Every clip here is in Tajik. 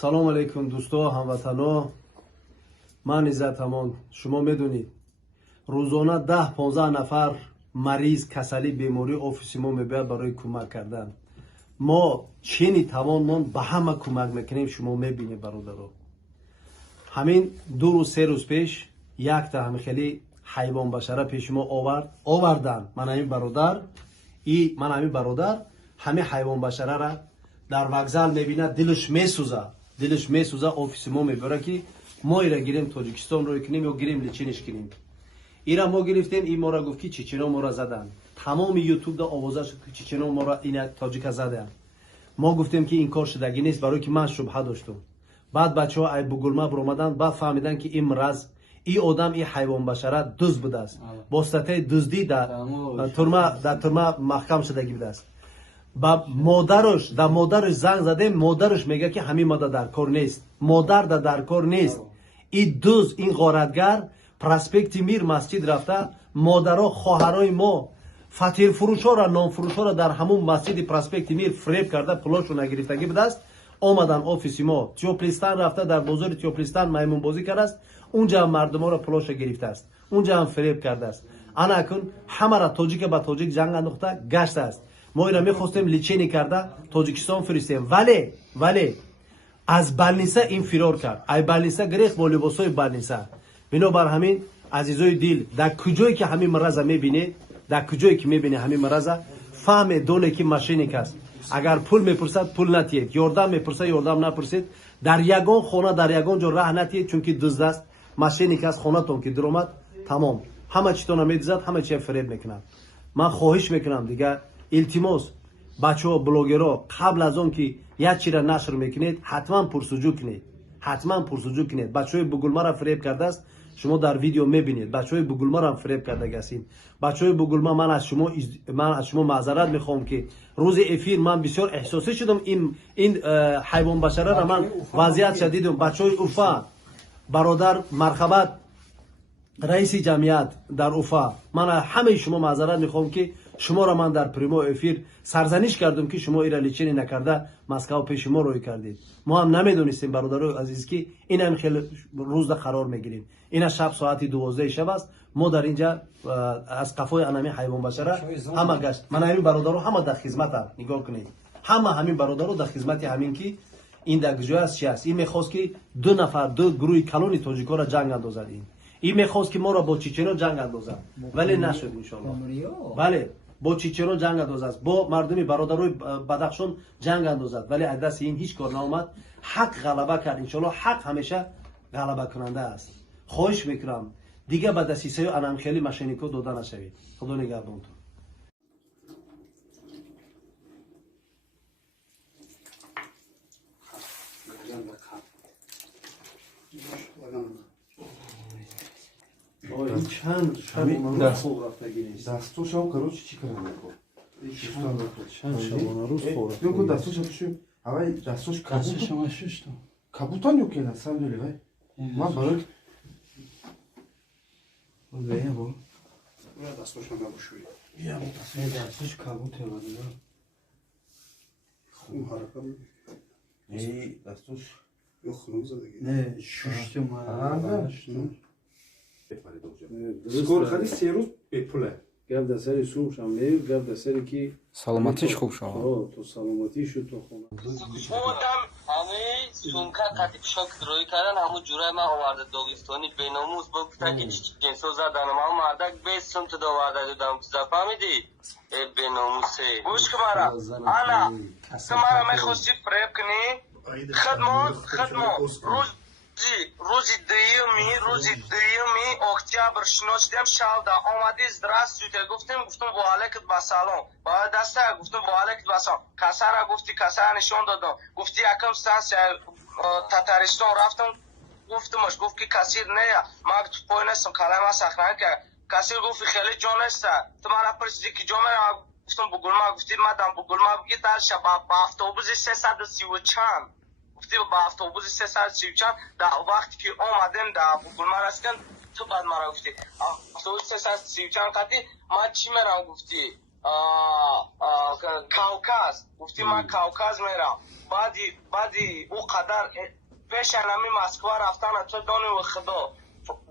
салом алейкум дӯсто ҳамватано. ман иззатамон, шумо медонед рӯзона 10-15 нафар мариз касали беморӣ офиси мо мебиёяд барои кӯмак кардан. мо чини тавонмон ба ҳама кӯмак мекунем. шумо мебинед бародаро, ҳамин 2 рӯз 3 рӯз пеш якта ҳамихели ҳайвонбашара пеши мо овардан. ман ҳамин бародар ҳамин ҳайвонбашарара дар вокзал мебинад, дилаш месӯза, офиси мо мебара ки мо ира гирем тоҷикистон рӯй кунем ё гирем личиниш кунем. ира мо гирифтем, ин мора гуфт ки чечено мора задан. тамоми ютубда овоза шуд ки чечено мора ина тоҷика задан. мо гуфтем ки ин кор шудагӣ нест, барои ки ман шубҳа доштам. баъд бачаҳо ай бугулма биромаданд, баъд фаҳмидан ки ин мираз ин одам ин ҳайвонбашара дӯст будааст, бо статъяи дӯздӣ дар турма маҳкам шудагӣ будааст. ба модараш занг задем, модараш мега ки ҳамин мода дар кор нест. модар дар кор нест. ин дӯст, ин ғоратгар проспекти Мир масҷид рафта модаро хоҳарои мо фатирфурӯшора, нонфурӯшора дар ҳамун масҷиди проспекти Мир фреб карда пулошро нагирифтагӣ будааст. омадан офиси мо Тёплистан рафта, дар бозори Тёплистан маймунбозӣ кардааст. унҷа ҳам мардуморо пулошро гирифтааст, унҷа ҳам фреб кардааст. ана акун ҳамара тоҷика ба тоҷик ҷанг андохта гаштааст. мо ира мехостем личени карда тоҷикистон фиристем, вале аз балниса ин фирор кард. ай балниса гирехт бо либосои балниса. бинобар ҳамин азизои дил, дар куҷое ки ҳамин мараза мебинед, дар куҷое ки мебинед ҳамин мараза, фаҳме доне ки машиник аст. агар пул мепурсад, пул натиҳед, ёрдам мепурсад, ёрдам напурсед. дар ягон хона, дар ягон ҷо раҳ натиҳед, чунки дӯзд аст, машиник аст. хонатон ки диромад, тамом ҳама читона медӯзад, ҳама чия фиреб мекунад. ман хоҳиш мекунам дига, илтимос бачаҳо блогеро қабл аз он ки як чира нашр мекунед, ҳатман пурсуҷӯ кунед. бачаҳои бугулмаро фиреб кардааст, шумо дар видео мебинед. бачаҳои бугулмаро фиреб кардагастин. бачаҳои бугулма, ман аз шумо маъзарат мехоҳам ки рӯзи эфир ман бисёр эҳсосӣ шудам. ин ҳайвонбашараро ман вазъиятша дидам. бачаҳои Уфа, бародар марҳабат, раиси ҷамъият дар Уфа, ман аз ҳамаи шумо маъзарат мехоҳам ки шуморо ман дар прямой эфир сарзаниш кардам ки шумо ира личени накарда Москва пеши мо рӯй кардед. мо ҳам намедонистем бародарои азиз ки ин ҳам хеле рӯзда қарор мегирем. ина шаб соати 12 шаб аст. мо дар инҷа аз қафои анами ҳайвонбашара ҳама гашт. ман ҳамин бародаро ҳама дар хизматам. нигоҳ кунед, ҳама ҳамин бародаро дар хизмати ҳамин ки ин дар гуҷоя аст. чи аст? ин мехост ки ду гурӯҳи калони тоҷикоро ҷанг андозад. ин мехост ки моро бо чечено ҷанг андозад, вале нашуд иншоаллоҳ. бале, бо чечено ҷанг андозад, бо мардуми бародарои Бадахшон ҷанг андозад, вале аз даст ин ҳеҷ кор наомад. ҳақ ғалаба кард. иншоаллоҳ ҳақ ҳамеша ғалабакунанда аст. хоҳиш мекунам дига ба дастисаи анамхели машинико дода нашавед. худо нигаҳбонтон. чанд дастошам короче чӣ карда шабона рӯз хӯрд дастошам авай дастош кабутан ё ки на самом деле вай ман барои дастошам набошуй дастош кабут ебадида хун ҳарака дастош ё хунум задагӣ не шуштим скор хади се рӯз бепуле гап дасари сумшам меёд, гап дасари ки саломатиш хуб шавад. то саломатӣ шуд то хона будам ҳамин сумка қати пишок дроӣ кардан ҳамун ҷурай ман оварда догистони беномус бо гуфтаки ҷинсо заданам ҳамун мардак 20 сум туда оварда додам зафаҳмидӣ беномусе гӯш ки мара ана ту мара мехости фреб кунӣ хидмот рӯзи дуюми октябр шинос шудем шавда омадӣ здравствуйте гуфтум ва алайкум басалом ба даста гуфтум ва алайкум басалом касара гуфти касара нишон додам гуфти якам станция Татаристон рафтам гуфтумаш гуфт ки касир нея ман пой нестам калама сахнан ка касир гуфти хеле ҷо неста ту мара пурсиди ки ҷо мера гуфтум бугулма гуфти мадам бугулма бигӣ дарша ба автобуси 330 чанд гуфти ба автобуси 330 чанд дар вақте ки омадем дар бугулма расидем ту баъд мара гуфти автобуси 330 чанд қати ман чӣ мерам гуфти кавказ гуфти ман кавказ мерам баъди ӯ қадар пешанами москва рафтана ту дони ва худо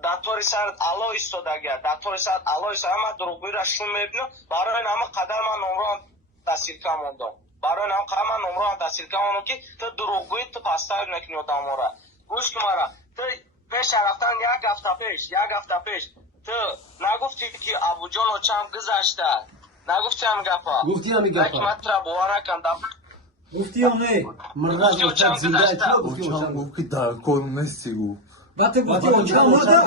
датори сарат ало истодагия датори сарат ало истода ман дурӯғгӯйра шум мебинам барои ин ҳама қадар ман номроам дастгирка мондам барои ин ҳама қадар ман номроам дастгирка мондам ки ту дурӯғгӯӣ ту пастаҳ накунӣ одамора гӯш ки мара ту пеша рафтан як ҳафта пеш ту нагуфтӣ ки абуҷон очам гузашта нагуфти ҳам гапа гуфти ҳами гапа ки ман тура бовар накардам гуфти ё не мирғаз очам зинда чиро гуфти очам гуфти дар кор нести гуфт бате гуфти очам мурда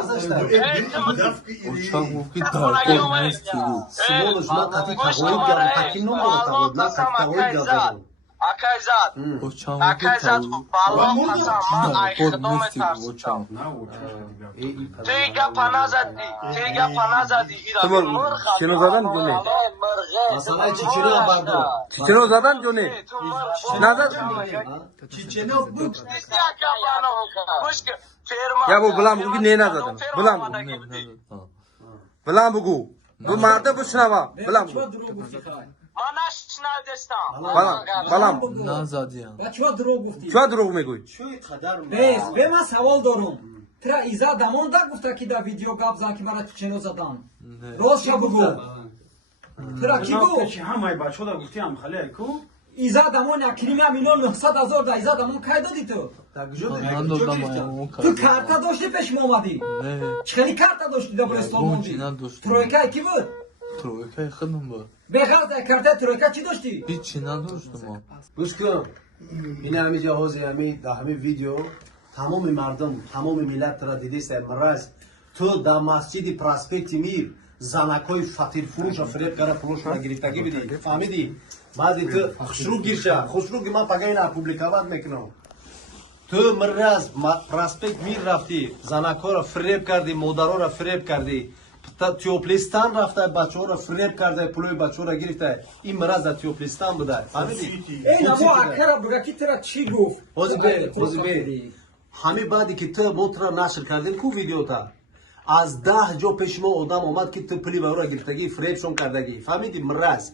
очам гуфти дар кор нести гуфт симонош ман қати тағоид гап таки номро тағоид на тағоид гап акайзад очам акайзад бало қасам ман ай кор худо нести гуфт метарсидам очам туи гапа назади Timur, kino zadan ё не? масъалаи чечено бардор Чечено задан ё не? Назад. чечено буд Я бу билам буги не назадан. Билам. Билам бугу. Бу марда бушнава. Билам. ман нашнавдестам Билам. назадиям чуа дурӯғ гуфтӣ Чуа дурӯғ мегӯй? чӯи қадар бе ман савол дорам тира иза дамон да гуфта ки дар видео гап зан ки мара чечено задам рост ша бугу тира ки гуфт ҳамаи бачаҳо гуфтиам хале ку иза дамон 1 миллион 900 000 да иза дамон кай додӣ ту ман додам аён ту карта дошти пешм омадӣ не чихели карта дошти да бурестон монди чӣ надоштам тройкаи ки буд тройкаи худам буд беғарз карта тройка чӣ дошти ҳичӣ надоштам гӯш кун ин ҳами ҷаҳози ҳами дар ҳами видео тамоми мардум тамоми миллатро дидиста мираз ту дар масҷиди проспекти мир занакҳои фатирфурӯша фиреб кара пулошона гирифтагӣ бидӣ фаҳмидӣ баъди ту хушрук гирша хушруки ман пага ина публикават мекунам ту мираз проспект мир рафтӣ занакҳоро фиреб кардӣ модароро фиреб кардӣ теоплистан рафта бачаҳоро фиреб карда пулои бачаҳоро гирифта ин мираз дар теоплистан буда фаҳмидӣ намо акара буга ки тира чӣ гуфт ҳозибе ҳамин баъде ки ту мо туро нашр кардем ку видеота аз 10 ҷо пеши мо одам омад ки ту пули варо гирифтагӣ фиребшон кардагӣ фаҳмидӣ мираз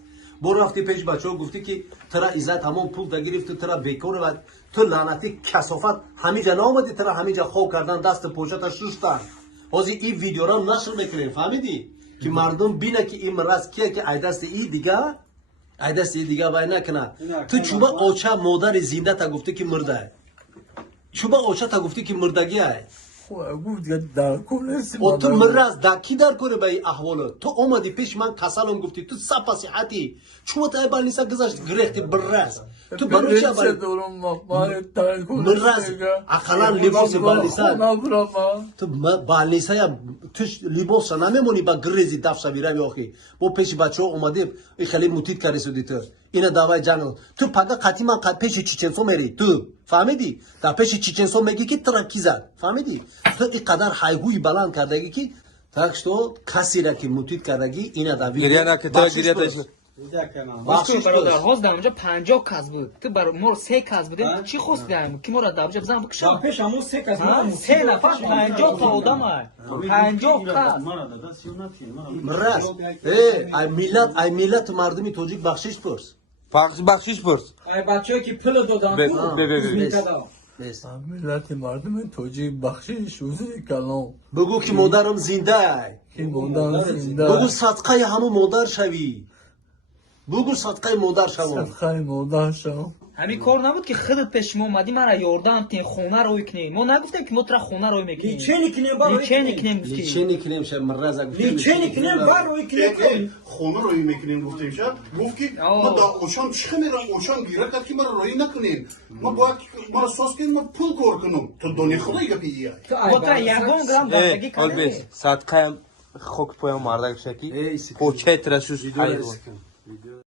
бо рафти пеши бачаҳо гуфтӣ ки тура иза тамом пул дагирифту тура бекор ва ту лаънати касофат ҳаминҷа наомадӣ тура ҳаминҷа хоб кардан дасту почата шуштан ҳозир ин видеоро нашр мекунем фаҳмидӣ ки мардум бина ки ин мираз кия ки айдасти и дига вай накуна ту чуба оча модари зиндата гуфтӣ ки мирда чуба очата гуфтӣ ки мирдагиай ту мираз ки дар кори ба ин аҳволо ту омади пеши ман касалом гуфтӣ ту сапа сиҳати чубата ай балниса гузашт гирехти бирраз ту барои чӣ мираз ақаллан либоси балниса ту балнисая ту либоса намемонӣ ба гирези дафша бирави охи бо пеши бачаҳо омадӣ хеле мутит карисуди ту ина давай ҷанг ту пага қати ман пеши чеченсо мери ту фаҳмидӣ дар пеши чеченсо мегӣ ки тура ки зад фаҳмидӣ ту ин қадар ҳайҳӯи баланд кардагӣ ки так что касира ки мутит кардагӣ ина дар Гиря накета гиря ташна. бошко бародар ҳоз дар онҷо 50 кас буд ту бар мо 3 кас будем чӣ хостидаем ки моро дар онҷо бизан букшам пеш ҳамон 3 кас 3 нафар 50 та одам 50 кас мираз ай миллату мардуми тоҷик бахшиш пурс Бахшиш пурс. ай бачаҳое ки пул додан миллати мардуми тоҷик бахшиш узри калом бугӯ ки модарам зиндаай ки модар зинда бугӯ садқаи ҳамон модар шавӣ бугӯ садқаи модар шавам садқаи модар шавам ҳамин кор набуд ки худат пеши мо омадӣ мара ёрдам тин хона рой кунем мо нагуфтем ки мо тура хона рой мекунем личени кунем гуфтем личени кунем ша мирраза личени кунем ба рой кунем хона роӣ мекунем гуфтем ша гуфт ки мо дар очон чиқа мерам очон гира кард ки маро роӣ накунем мо бояд маро сос кунем мо пул кор кунам то дони худои гапи ияй мо тура ягон грам дастагӣ Озбек, садқаям хок поям марда гӯшаки. Почай тирашуш хайвон.